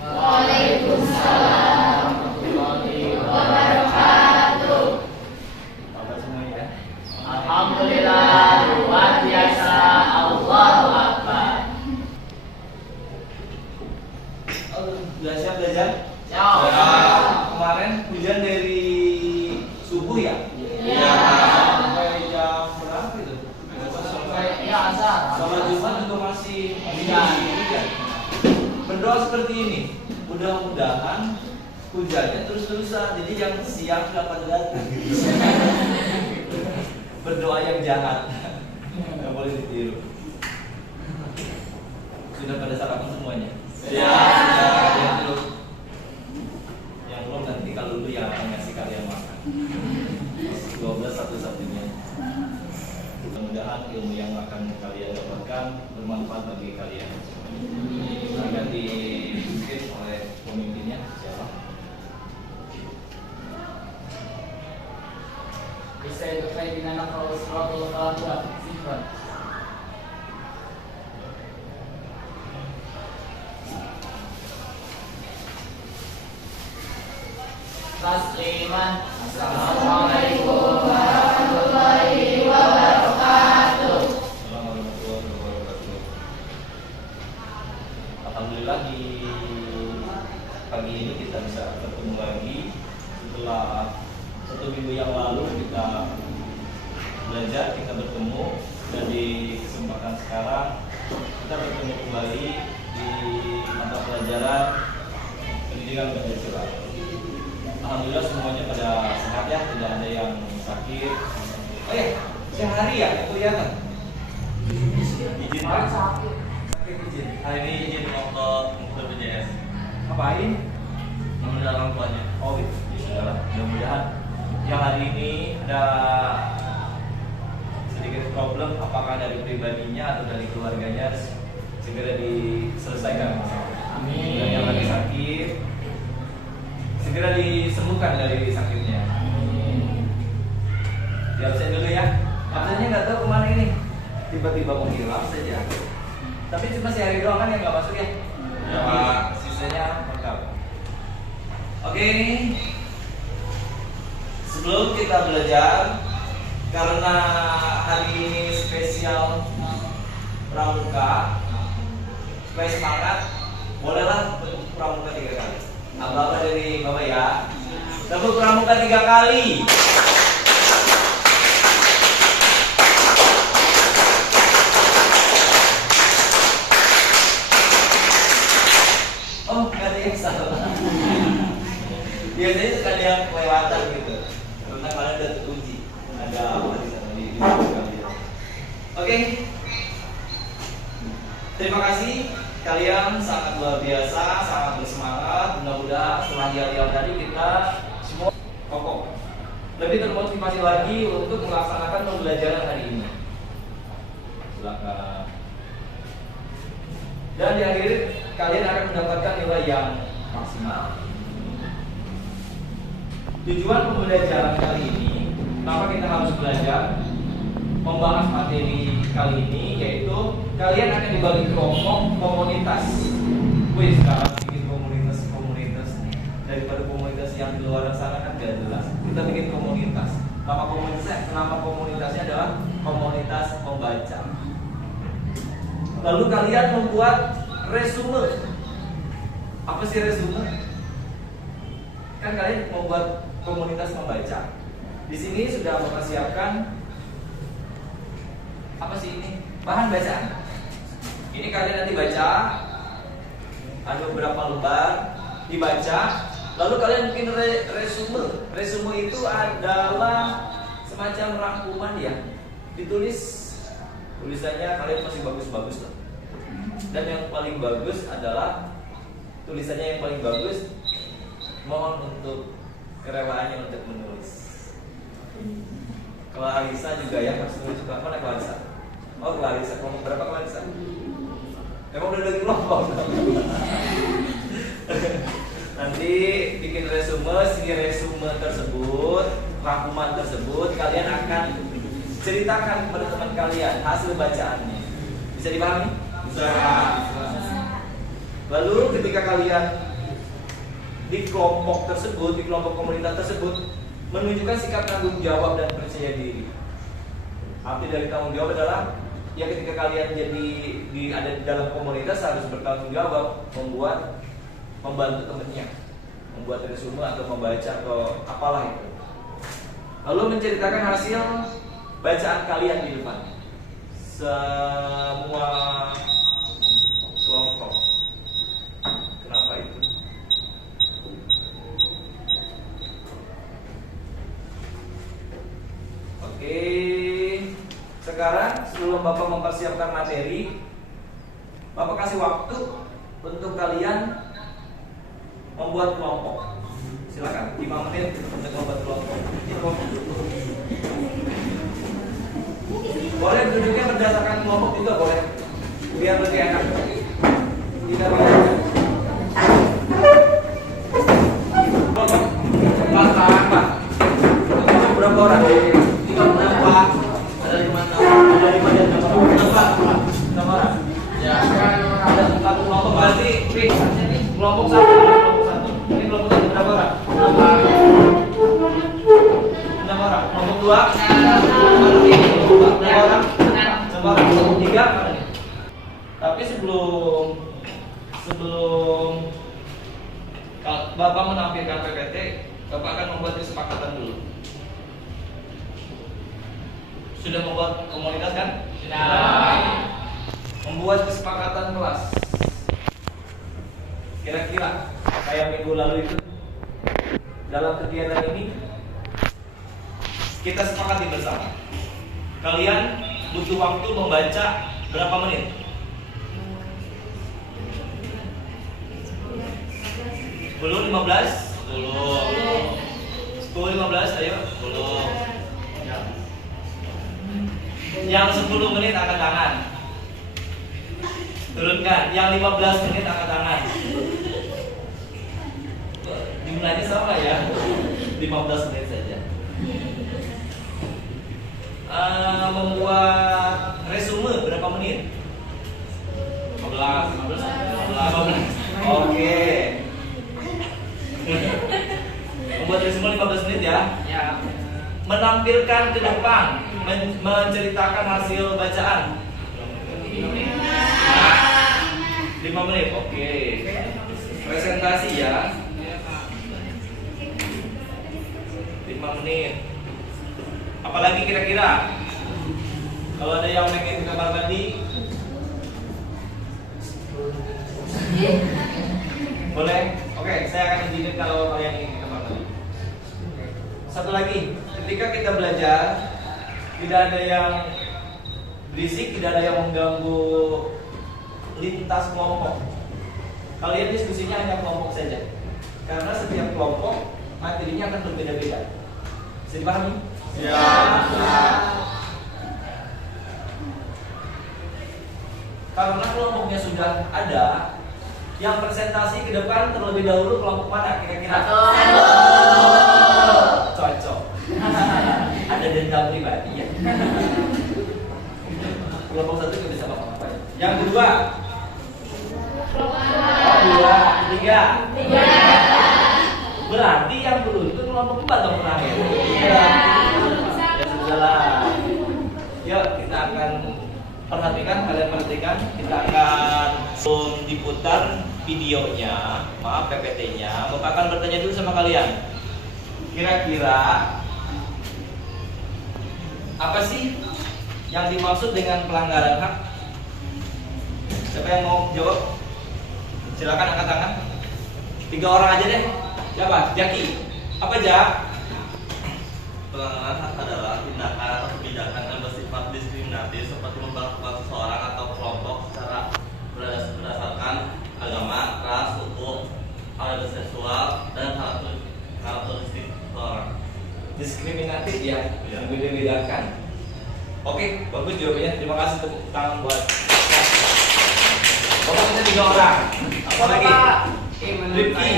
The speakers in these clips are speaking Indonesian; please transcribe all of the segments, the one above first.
Waalaikumsalam warahmatullahi wabarakatuh. Apa semuanya? Alhamdulillah, luar biasa. Allahu Akbar. Sudah siap belajar? Ya. Kemarin hujan dari subuh ya? Iya. Sampai jam berapa itu? Sampai ya asar. Sholat Jumat juga masih Hujan. hujan. Berdoa seperti ini. Mudah-mudahan hujannya terus-terusan. Jadi yang siang dapat datang. Berdoa yang jahat. Nggak boleh ditiru. Sudah pada sarapan semuanya? Ya. Yang belum, yang belum nanti kalau dulu yang akan ngasih kalian makan. 12 satu-satunya. Mudah-mudahan ilmu yang akan kalian dapatkan bermanfaat bagi kalian. Akan dipimpin oleh pemimpinnya siapa? Bisa terkait dengan kalau suratul Fatihah. Sifat. Tasliman. Assalamualaikum warahmatullahi wabarakatuh. Assalamualaikum warahmatullahi wabarakatuh. Alhamdulillah di pagi ini kita bisa bertemu lagi setelah 1 minggu yang lalu kita belajar, kita bertemu, dan di kesempatan sekarang kita bertemu kembali di mata pelajaran pendidikan Pancasila. Alhamdulillah semuanya pada sehat ya, tidak ada yang sakit. Oh ya, sehari ya kelihatan. Izin Sakit. sakit izin. Hari ini izin mau ke BPJS. Ngapain? Nemenin orang tuanya. Oh gitu. Ya sudahlah. Mudah-mudahan yang hari ini ada sedikit problem, apakah dari pribadinya atau dari keluarganya, segera diselesaikan. Amin. Dan yang lagi sakit segera disembuhkan dari sakitnya. Di absen dulu ya. Absennya nggak tahu kemana ini. Tiba-tiba menghilang saja. Tapi cuma sehari doang kan yang nggak masuk ya? Ya Pak. Sisanya lengkap. Oke. Sebelum kita belajar, karena hari ini spesial pramuka, supaya semangat, bolehlah pramuka 3 kali. Abah dari Bapak ya. Tepuk pramuka 3 kali. Oh, nggak ada yang salah. Biasanya suka ada yang kelewatan gitu. Karena kalian udah teruji. Ada apa di sana di kalian. Oke. Terima kasih. Kalian sangat luar biasa, sangat bersemangat. Mudah-mudahan setelah yel-yel tadi kita semua kokoh, lebih termotivasi lagi untuk melaksanakan pembelajaran hari ini. Silakan. Dan di akhir kalian akan mendapatkan nilai yang maksimal. Tujuan pembelajaran kali ini, kenapa kita harus belajar membahas materi kali ini, yaitu kalian akan dibagi kelompok komunitas. Wih, sekarang bikin komunitas daripada komunitas yang di luar sana kan gak jelas. Kita bikin komunitas. Nama komunitasnya adalah komunitas pembaca. Lalu kalian membuat resume. Apa sih resume? Kan kalian membuat komunitas membaca. Di sini sudah mempersiapkan apa sih ini? Bahan bacaan. Ini kalian nanti baca, ada beberapa lembar dibaca, lalu kalian bikin resume. Resume itu adalah semacam rangkuman ya. Ditulis, tulisannya kalian masih bagus-bagus lah. Dan yang paling bagus adalah tulisannya yang paling bagus. Mohon untuk kerewaannya untuk menulis. Clarissa juga ya, harus menulis juga. Mana Clarissa? Oh Clarissa, kamu berapa Clarissa? Emang udah lagi kelompok? Nanti bikin resume, segi resume tersebut, rangkuman tersebut, kalian akan ceritakan kepada teman kalian hasil bacaannya. Bisa dipahami? Bisa. Lalu ketika kalian di kelompok tersebut, di kelompok komunitas tersebut menunjukkan sikap tanggung jawab dan percaya diri. Arti dari tanggung jawab adalah ya ketika kalian ada di dalam komunitas harus bertanggung jawab, membantu temennya, membuat resume atau membaca atau apalah itu. Lalu menceritakan hasil bacaan kalian di depan semua kelompok. Kenapa itu? Oke, sekarang sebelum Bapak mempersiapkan materi, Bapak kasih waktu untuk kalian membuat kelompok. Silakan 5 menit untuk membuat kelompok. Boleh duduknya berdasarkan kelompok juga boleh, biar lebih enak. Tidak boleh. Pak. Berapa orang? 5 Pak. Ada 5 dan 6 orang. Ya, ada 1 kelompok berarti kelompok 1. Ini kelompok 1 berapa orang? 6 orang. Kelompok 2 berapa orang? 6 orang. Kelompok 3 mana nih? Tapi sebelum Bapak menampilkan PPT, Bapak akan membuat kesepakatan dulu. Sudah membuat komunitas kan? Sudah. Membuat kesepakatan kelas. Kira-kira kayak minggu lalu itu, dalam kegiatan ini kita sepakati bersama. Kalian butuh waktu membaca berapa menit? 10, 15? 10 15, ayo 10. Yang 10 menit angkat tangan. Turunkan. Yang 15 menit angkat tangan. Jumlahnya sama ya, 15 menit saja. Membuat resume berapa menit? 15. Oke. Membuat resume 15 menit ya. Ya. Menampilkan ke depan, menceritakan hasil bacaan 5 menit. Oke. Presentasi ya 5 menit. Apalagi kira-kira? Kalau ada yang pengen ke kamar mandi, boleh? Oke, saya akan izinin kalau kalian ingin ke kamar mandi. Satu lagi, ketika kita belajar, tidak ada yang berisik, tidak ada yang mengganggu lintas kelompok. Kalian diskusinya hanya kelompok saja, karena setiap kelompok materinya akan berbeda-beda. Bisa dipahami? Ya. Karena kelompoknya sudah ada, yang presentasi ke depan terlebih dahulu kelompok mana kira-kira? Cocok. Ada dendam pribadi ya. Kelompok 1 juga bisa apa-apa. Yang kedua? Dua, tiga. Berarti yang beruntung kelompok 4 dong terakhir. Ya sudahlah. Yuk kita akan kalian perhatikan, kita akan diputar videonya, PPT-nya. Bapak akan bertanya dulu sama kalian. Kira-kira apa sih yang dimaksud dengan pelanggaran hak? Siapa yang mau jawab? Silakan angkat tangan. 3 orang aja deh. Siapa? Jaki. Apa Jak? Pelanggaran hak adalah tindakan atau kebijakan yang bersifat diskriminatif seperti memperlakukan seseorang atau kelompok secara berdasarkan agama, ras, suku, orientasi seksual, dan karakteristik seseorang. Diskriminatif ya, membeda-bedakan. Oke, bagus jawabannya. Terima kasih, tepuk tangan buat Bapak. Kita 3 orang. Apa lagi? Rifki.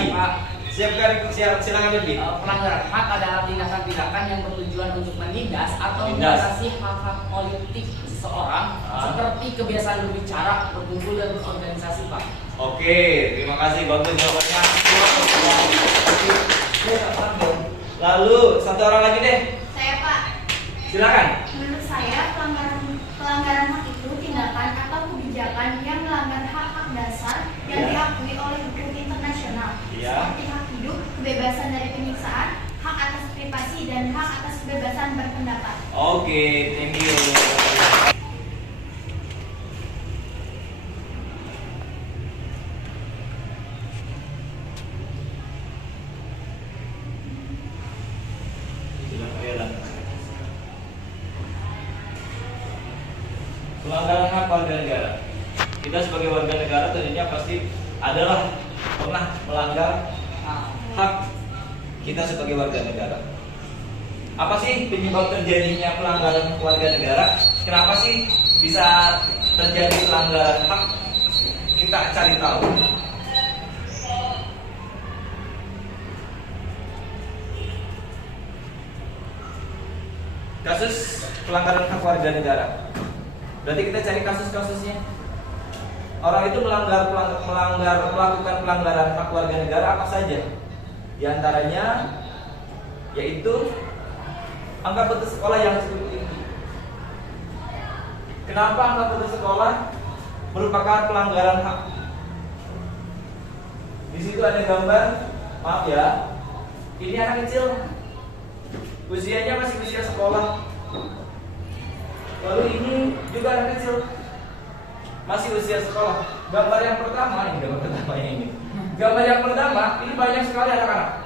Silakan Rifki. Pelanggaran hak adalah tindakan-tindakan yang bertujuan untuk menindas atau membatasi hak-hak politik seseorang, seperti kebiasaan berbicara, berkumpul dan berorganisasi, Pak. Oke, terima kasih, bagus jawabannya. Lalu satu orang lagi deh. Saya Pak. Silakan. Menurut saya pelanggaran hak itu tindakan atau kebijakan yang melanggar hak-hak dasar yang Ya. diakui oleh hukum internasional, Ya. seperti hak hidup, kebebasan dari penyiksaan, hak atas privasi, dan hak atas kebebasan berpendapat. Oke, thank you. Pelanggaran hak warga negara. Kita sebagai warga negara tentunya pasti adalah pernah melanggar hak kita sebagai warga negara. Apa sih penyebab terjadinya pelanggaran warga negara? Kenapa sih bisa terjadi pelanggaran hak? Kita cari tahu. Kasus pelanggaran hak warga negara. Berarti kita cari kasus-kasusnya. Orang itu melakukan pelanggaran hak warga negara apa saja? Di antaranya yaitu angka putus sekolah yang cukup tinggi. Kenapa angka putus sekolah merupakan pelanggaran hak? Di situ ada gambar, maaf ya, ini anak kecil, usianya masih usia sekolah. Lalu ini juga anak kecil, masih usia sekolah. Gambar yang pertama, ini. Gambar yang pertama, ini banyak sekali anak-anak.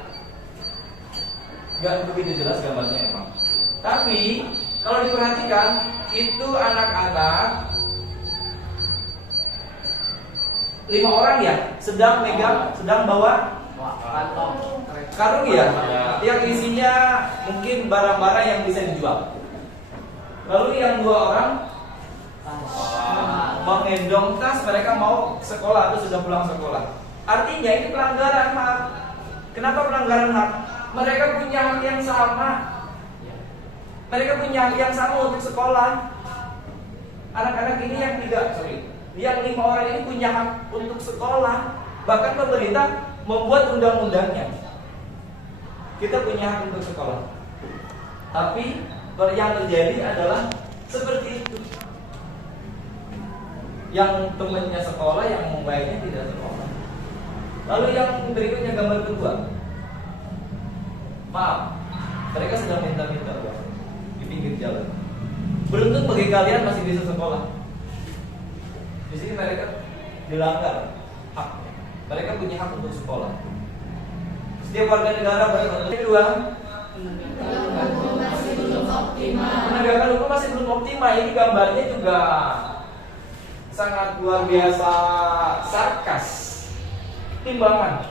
Gak begitu jelas gambarnya emang. Tapi kalau diperhatikan, itu anak-anak 5 orang ya, sedang bawa karung ya, yang isinya mungkin barang-barang yang bisa dijual. Lalu yang 2 orang menggendong tas, mereka mau sekolah atau sudah pulang sekolah. Artinya ini pelanggaran hak. Kenapa pelanggaran hak? Mereka punya hak yang sama. Mereka punya hak yang sama untuk sekolah. Anak-anak ini yang 5 orang ini punya hak untuk sekolah. Bahkan pemerintah membuat undang-undangnya. Kita punya hak untuk sekolah. Tapi yang terjadi adalah seperti itu. Yang temannya sekolah, yang membayarnya tidak sekolah. Lalu yang berikutnya gambar kedua. Maaf, mereka sedang minta-minta uang di pinggir jalan. Beruntung bagi kalian masih bisa sekolah. Di sini mereka dilanggar hak. Mereka punya hak untuk sekolah. Setiap warga negara berhak. Kedua, penegakan hukum masih belum optimal. Ini gambarnya juga sangat luar biasa sarkas. Timbangan.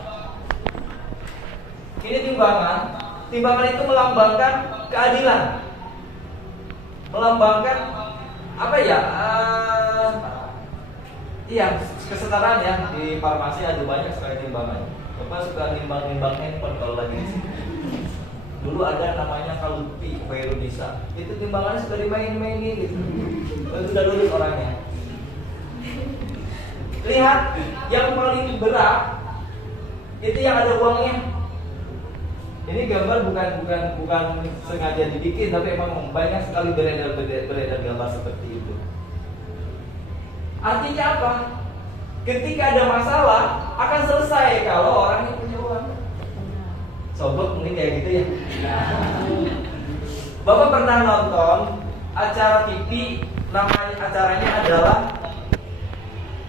Ini timbangan. Timbangan itu melambangkan keadilan. Melambangkan apa ya? Iya, kesetaraan ya. Di farmasi ada banyak sekali timbangan. Bapak suka nimbang-nimbang handphone kalau lagi di sini. Dulu ada namanya Kalupi, Indonesia. Itu timbangannya suka dimain-mainin gitu. Itu udah lulus orangnya. Lihat, yang paling berat itu yang ada uangnya. Ini gambar bukan sengaja dibikin, tapi memang banyak sekali beredar gambar seperti itu. Artinya apa? Ketika ada masalah akan selesai kalau orang yang punya uang. Sobat mungkin kayak gitu ya. Bapak pernah nonton acara TV, acaranya adalah,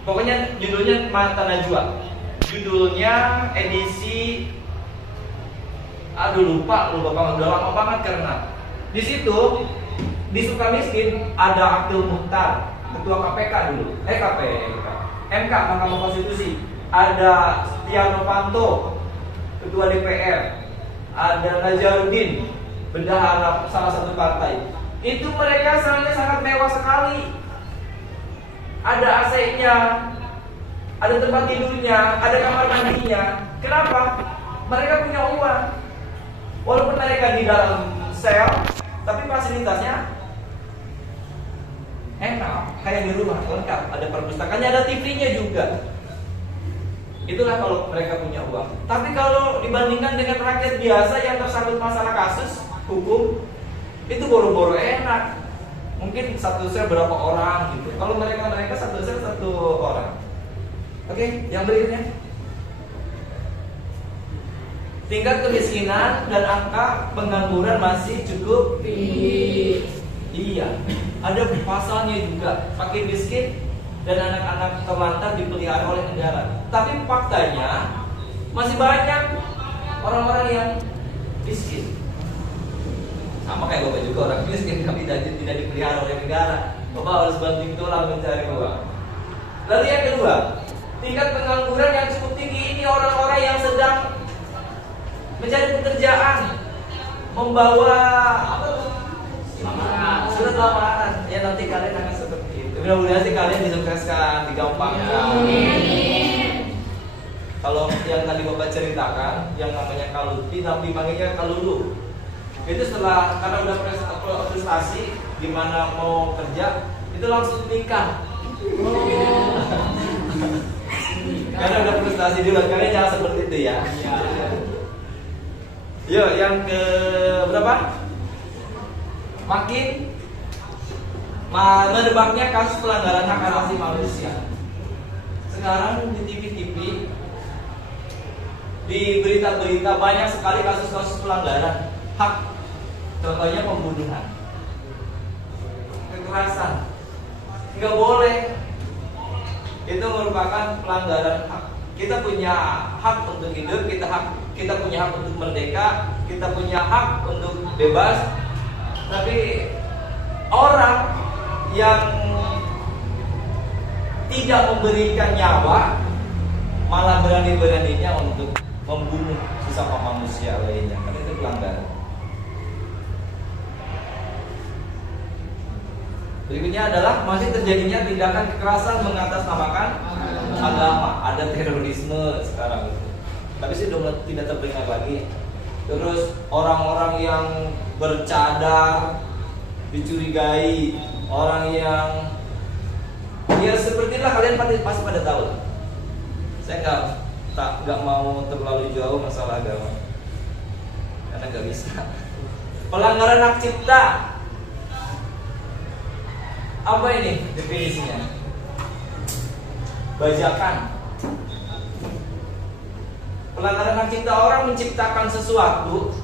pokoknya judulnya Mata Najwa. Judulnya edisi, lupa banget, udah lama banget karena di situ di Sukamiskin ada Akil Mukhtar, ketua KPK dulu, MK, Mahkamah Konstitusi. Ada Setia Novanto, ketua DPR. Ada Nazarudin, bendahara salah satu partai. Itu mereka sangat mewah sekali. Ada AC-nya, ada tempat tidurnya, ada kamar mandinya. Kenapa? Mereka punya uang. Walaupun mereka di dalam sel, tapi fasilitasnya enak, kayak di rumah, lengkap. Ada perpustakaannya, ada TV-nya juga. Itulah kalau mereka punya uang. Tapi kalau dibandingkan dengan rakyat biasa yang tersangkut masalah kasus hukum, itu boro-boro enak. Mungkin satu sel berapa orang gitu. Kalau mereka satu sel satu orang. Oke, yang berikutnya. Tingkat kemiskinan dan angka pengangguran masih cukup tinggi. Iya, ada pasalnya juga. Makin miskin dan anak-anak terlantar dipelihara oleh negara. Tapi faktanya masih banyak orang-orang yang miskin. Sama kayak Bapak juga orang miskin tapi tidak dipelihara oleh negara. Bapak harus banting tulang mencari uang. Lalu yang kedua, tingkat pengangguran yang cukup tinggi ini orang-orang yang sedang mencari pekerjaan, membawa apa tuh? Surat lamaran. Ya nanti kalian akan seperti itu. Mudah-mudahan sih kalian disukseskan, digampangkan. Kalau yang tadi Bapak ceritakan, yang namanya Kaluti, tapi panggilnya Kalulu. Itu setelah karena udah prestasi, gimana mau kerja, itu langsung nikah. Karena udah prestasi dulu, kalian jangan seperti itu ya. Yuk, yang ke berapa? Makin merebaknya kasus pelanggaran hak asasi manusia. Sekarang di TV-TV, di berita-berita banyak sekali kasus-kasus pelanggaran hak. Contohnya pembunuhan, kekerasan. Nggak boleh. Itu merupakan pelanggaran hak. Kita punya hak untuk hidup, kita punya hak untuk merdeka, kita punya hak untuk bebas. Tapi orang yang tidak memberikan nyawa malah berani-beraninya untuk membunuh sesama manusia lainnya, karena itu pelanggaran. Berikutnya adalah masih terjadinya tindakan kekerasan mengatasnamakan agama. Ada terorisme sekarang itu. Tapi sih sudah tidak terdengar lagi. Terus orang-orang yang bercadar dicurigai, orang yang ya sepertilah kalian pasti pada tahu. Saya nggak mau terlalu jauh masalah agama karena nggak bisa. Pelanggaran hak cipta. Apa ini definisinya? Bajakan. Pelanggaran hak cipta, orang menciptakan sesuatu,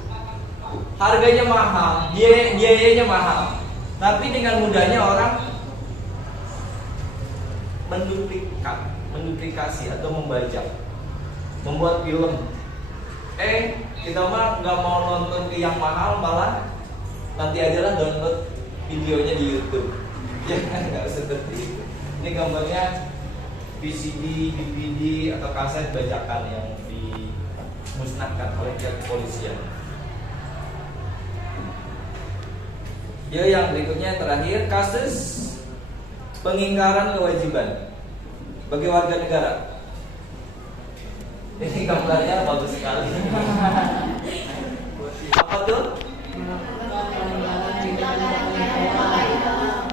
harganya mahal, biayanya mahal, tapi dengan mudahnya orang menduplikasi atau membajak, membuat film. Kita mah nggak mau nonton yang mahal, malah nanti ajalah download videonya di YouTube. Ya kan nggak seperti itu. Ini gambarnya VCD, DVD atau kaset bajakan yang dimusnahkan oleh pihak kepolisian. Ya, yang berikutnya terakhir, kasus pengingkaran kewajiban bagi warga negara. Ini gambarnya bagus sekali. Apa tuh?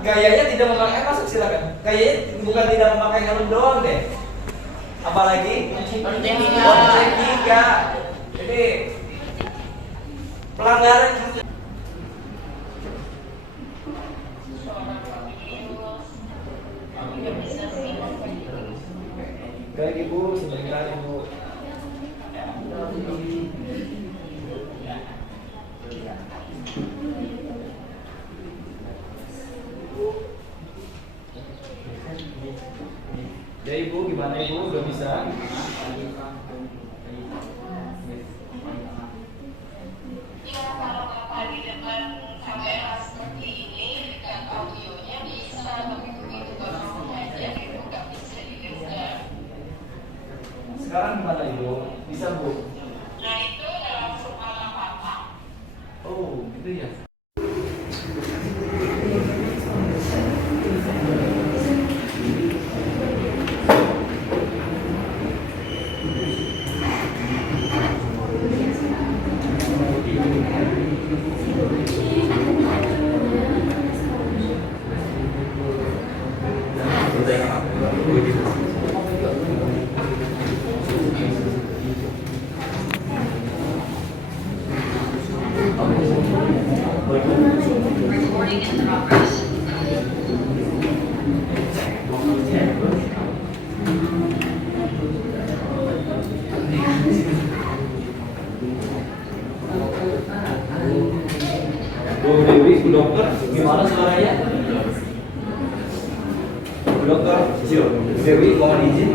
Gayanya tidak memakai, masuk silakan. Gayanya bukan tidak memakai helm doang deh. Apalagi teknika. Jadi pelanggaran. Baik Ibu, sebentar Ibu. Ya Ibu, gimana Ibu? Udah bisa? Ya, kalau Bapak di depan kamera seperti ini dan audionya bisa, tapi begitu Bapak mengajar itu nggak bisa didengar. Sekarang gimana Ibu? Bisa Bu? Nah itu langsung malah Bapak. Oh, gitu ya. Recording in progress. Bu Dewi, Bu Dokter, gimana suaranya? Bu Dokter, Bu Dewi, mohon izin.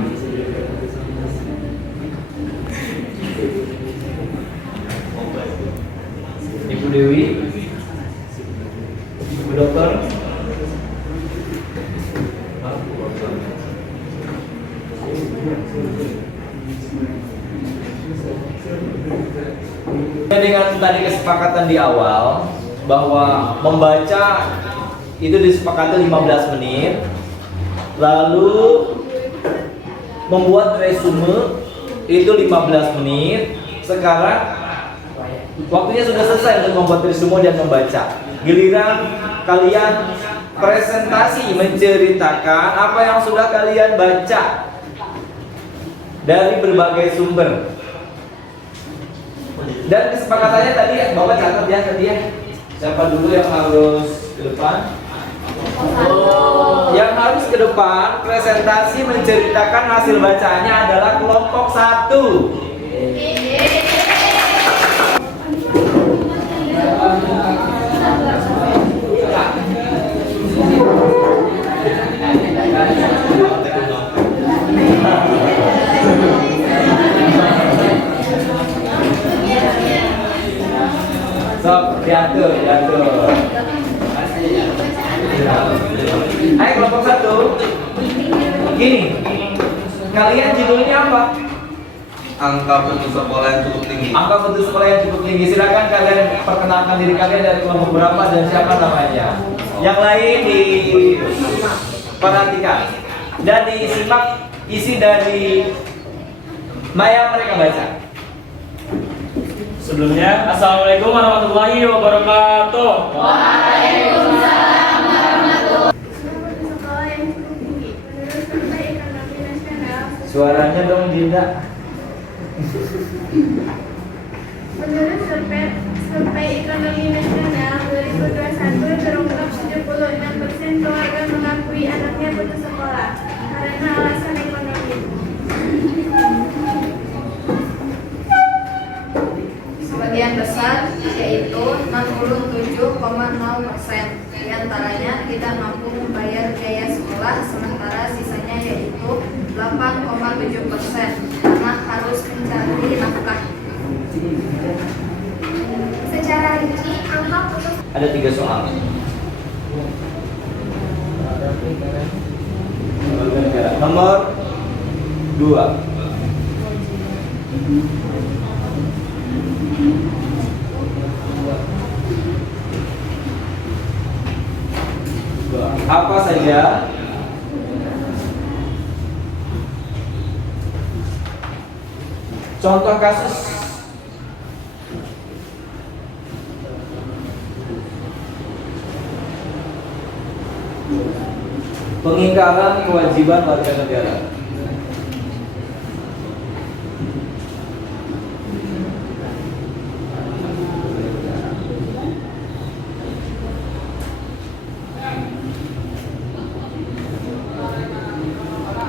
Ibu Dewi, Bu Dokter. Dengan tadi kesepakatan di awal bahwa membaca itu disepakati 15 menit, lalu membuat resume itu 15 menit. Sekarang waktunya sudah selesai untuk membuat resume dan membaca. Giliran kalian presentasi menceritakan apa yang sudah kalian baca dari berbagai sumber. Dan kesepakatannya tadi Bapak catat ya tadi ya. Siapa dulu yang harus ke depan? Yang harus ke depan presentasi menceritakan hasil bacanya adalah kelompok 1. Sok, diatur. Hai kelompok 1. Gini, kalian judulnya apa? Angka putus sekolah yang cukup tinggi. Angka putus sekolah yang cukup tinggi. Silakan kalian perkenalkan diri kalian dari kelompok berapa dan siapa namanya. Yang lain diperhatikan dan disimak isi dari yang mereka baca. Sebelumnya, Assalamualaikum warahmatullahi wabarakatuh. Waalaikumsalam warahmatullahi wabarakatuh. Sekolah yang cukup tinggi menurut Survei Ekonomi Nasional. Suaranya dong Dinda. Menurut Survei Ekonomi Nasional 2021 terungkap 76% keluarga mengakui anaknya putus sekolah karena alasan ekonomi. Sebagian besar yaitu 67,0%. Di antaranya tidak mampu membayar biaya sekolah, sementara sisanya yaitu 8,7% karena harus mencari nafkah. Secara rinci, angka putus Ada 3 soal. Nomor 2. Apa saja contoh kasus pengingkaran kewajiban warga negara?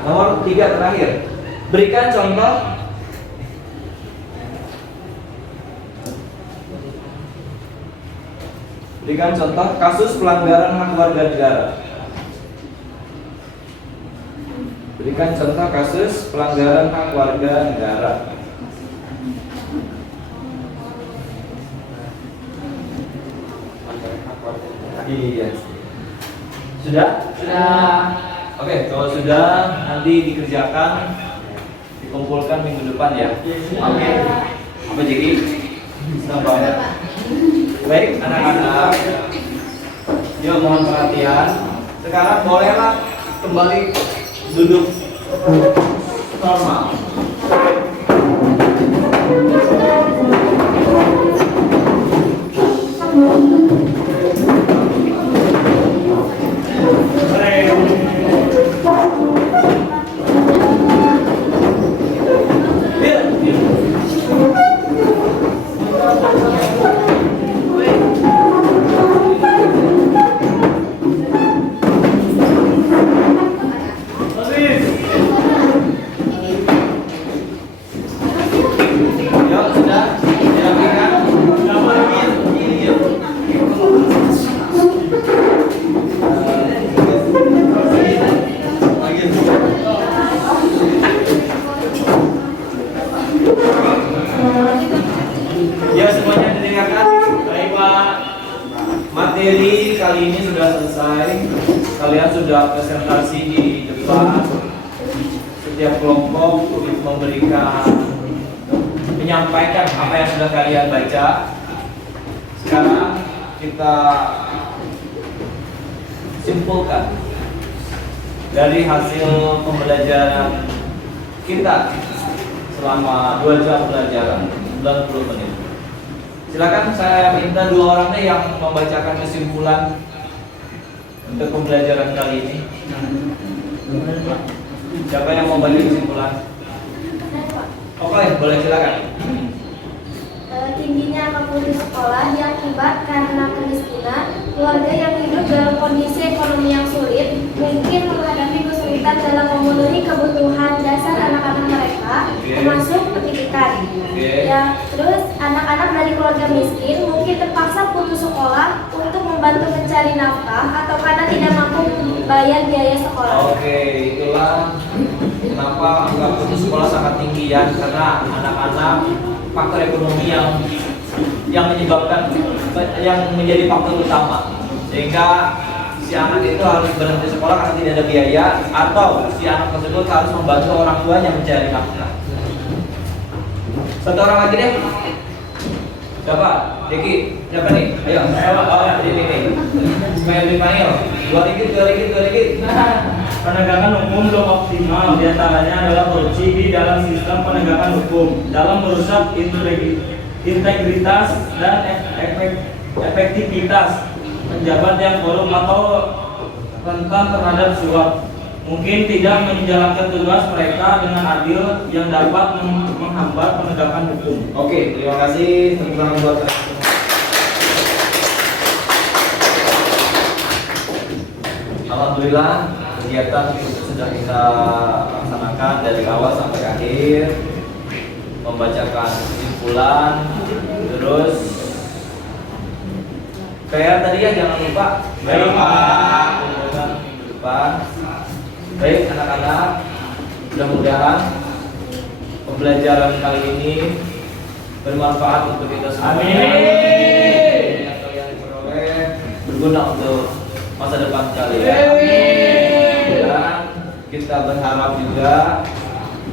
Nomor 3 terakhir. Berikan contoh kasus pelanggaran hak warga negara. Berikan contoh kasus pelanggaran hak warga negara. Iya. Sudah? Sudah. Oke, kalau sudah nanti dikerjakan, dikumpulkan minggu depan ya. Oke. Apa jadi? Senang banget. Baik, anak-anak. Yuk mohon perhatian. Sekarang bolehlah kembali duduk normal. Yuk, sudah dirapikan. Ya, semuanya didengarkan. Baik, Pak. Materi kali ini sudah selesai. Kalian sudah presentasi di depan. Setiap kelompok menyampaikan apa yang sudah kalian baca. Sekarang kita simpulkan dari hasil pembelajaran kita selama 2 jam pelajaran 90 menit. Silakan saya minta 2 orang deh yang membacakan kesimpulan untuk pembelajaran kali ini. Siapa yang mau bagi kesimpulan? Oke, boleh silakan. Tingginya angka putus sekolah diakibat karena kemiskinan, keluarga yang hidup dalam kondisi ekonomi yang sulit, mungkin menghadapi kesulitan dalam memenuhi kebutuhan dasar anak-anak mereka, termasuk pendidikan. Ya, terus anak-anak dari keluarga miskin mungkin terpaksa putus sekolah untuk membantu mencari nafkah atau karena tidak mampu membayar biaya sekolah. Oke, itulah kenapa angka putus sekolah sangat tinggi ya, karena anak-anak faktor ekonomi yang menyebabkan, yang menjadi faktor utama, sehingga si anak itu harus berhenti sekolah karena tidak ada biaya, atau si anak tersebut harus membantu orang tuanya mencari nafkah. Satu orang lagi deh. Siapa? Deki. Siapa nih? Ayo. Ini. Supaya lebih panggil. 2 ringgit. Penegakan hukum belum optimal, diantaranya adalah korupsi di dalam sistem penegakan hukum, dalam merusak integritas dan efektivitas penjabat yang korup atau rentan terhadap suap. Mungkin tidak menjalankan tugas mereka dengan adil yang dapat menghambat penegakan hukum. Oke, terima kasih. Tepuk tangan buat kalian. Alhamdulillah, kegiatan sudah kita laksanakan dari awal sampai akhir, membacakan kesimpulan, terus kayak tadi ya, jangan lupa Baik, Pak. minggu depan. Baik anak-anak, mudah-mudahan pembelajaran kali ini bermanfaat untuk kita semua. Amin. Yang kalian peroleh berguna untuk masa depan kalian. Dan kita berharap juga,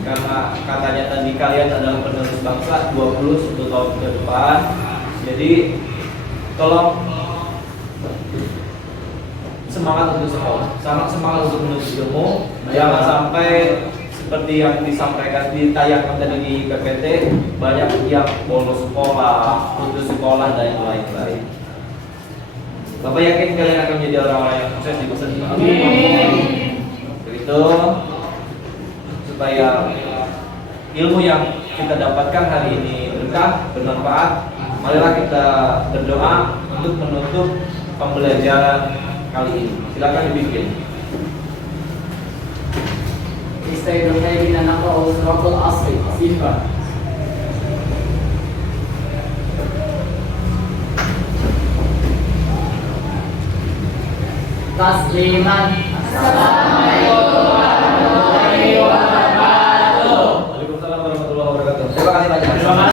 karena katanya tadi kalian adalah penerus bangsa 20 tahun ke depan. Jadi tolong semangat untuk sekolah, semangat untuk menuntut ilmu. Jangan sampai seperti yang disampaikan, ditayangkan tadi di PPT, banyak yang bolos sekolah, putus sekolah dan lain-lain. Bapak yakin kalian akan menjadi orang-orang yang sukses di masa depan. Begitu, supaya ilmu yang kita dapatkan hari ini berkah, bermanfaat. Marilah kita berdoa untuk menutup pembelajaran kali ini. Silakan dibikin. Bismillahirrahmanirrahim. Naqra'u suratul Asr. Sifat. Tasliman. Assalamualaikum.